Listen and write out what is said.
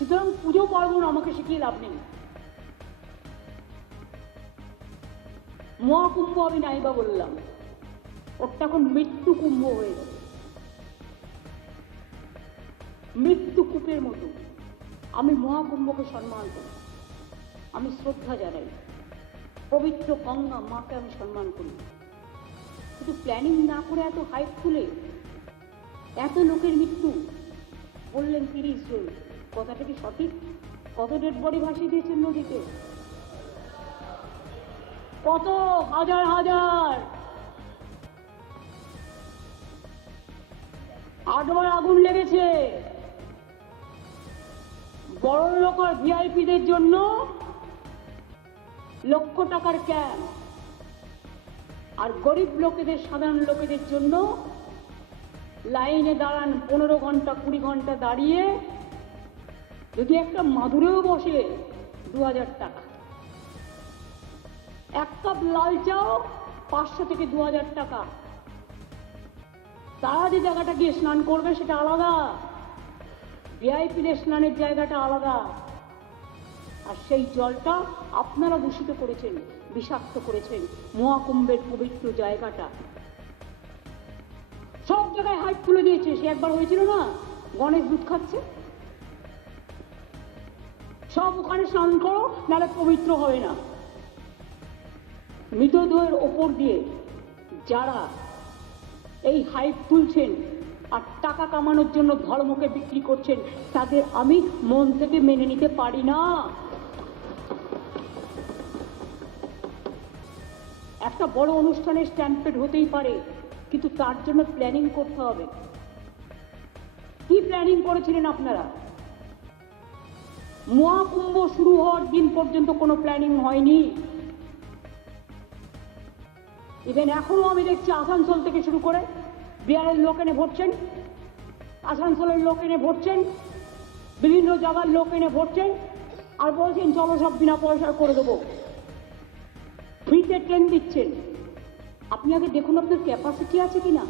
সুতরাং পুজো পার্বণ আমাকে শিখিয়ে লাভ নেই। মহাকুম্ভ আমি নাইবা বললাম, ওটা এখন মৃত্যু কুম্ভ হয়ে গেছে, মৃত্যু কূপের মতো। আমি মহাকুম্ভকে সম্মান করি, আমি শ্রদ্ধা জানাই, পবিত্র গঙ্গা মাকে আমি সম্মান করি। কিন্তু প্ল্যানিং না করে এত হাইপ তুলে এত লোকের মৃত্যু বললেন 30 জন, কথাটা কি সঠিক? কত ডেড বডি ভাসিয়ে দিয়েছেন নদীতে? কত হাজার হাজার, 8 বার আগুন লেগেছে। বড় লোক আর ভিআইপিদের জন্য লক্ষ টাকার ক্যাম্প, আর গরিব লোকেদের, সাধারণ লোকেদের জন্য লাইনে দাঁড়ান 15 ঘন্টা 20 ঘন্টা দাঁড়িয়ে, যদি একটা মাদুরেও বসে 2000 টাকা, এক কাপ লাল চাও 500 থেকে 2000 টাকা। তারা যে জায়গাটা গিয়ে স্নান করবে সেটা আলাদা, ভিআইপিদের স্নানের জায়গাটা আলাদা। আর সেই জলটা আপনারা দূষিত করেছেন, বিষাক্ত করেছেন মহাকুম্ভের পবিত্র জায়গাটা। সব জায়গায় হাইপ তুলে দিয়েছে। সে একবার হয়েছিল না, গণেশ দুধ খাচ্ছে, সব ওখানে স্নান করো নাহলে পবিত্র হবে না। মৃতদেহের ওপর দিয়ে যারা এই হাইপ তুলছেন আর টাকা কামানোর জন্য ধর্মকে বিক্রি করছেন, তাদের আমি মন থেকে মেনে নিতে পারি না। একটা বড় অনুষ্ঠানের স্ট্যাম্পেড হতেই পারে, কিন্তু তার জন্য প্ল্যানিং করতে হবে। কি প্ল্যানিং করেছিলেন আপনারা? মহাকুম্ভ শুরু হওয়ার দিন পর্যন্ত কোনো প্ল্যানিং হয়নি। ইভেন এখনো আমি দেখছি আসানসোল থেকে শুরু করে বিহারের লোক এনে ভরছেন, আসানসোলের লোক এনে ভরছেন, বিভিন্ন জায়গার লোক এনে ভরছেন, আর বলছেন চলো সব বিনা পয়সা করে দেবো, ফ্রিতে ট্রেন দিচ্ছেন। আপনি আগে দেখুন আপনার ক্যাপাসিটি আছে কিনা।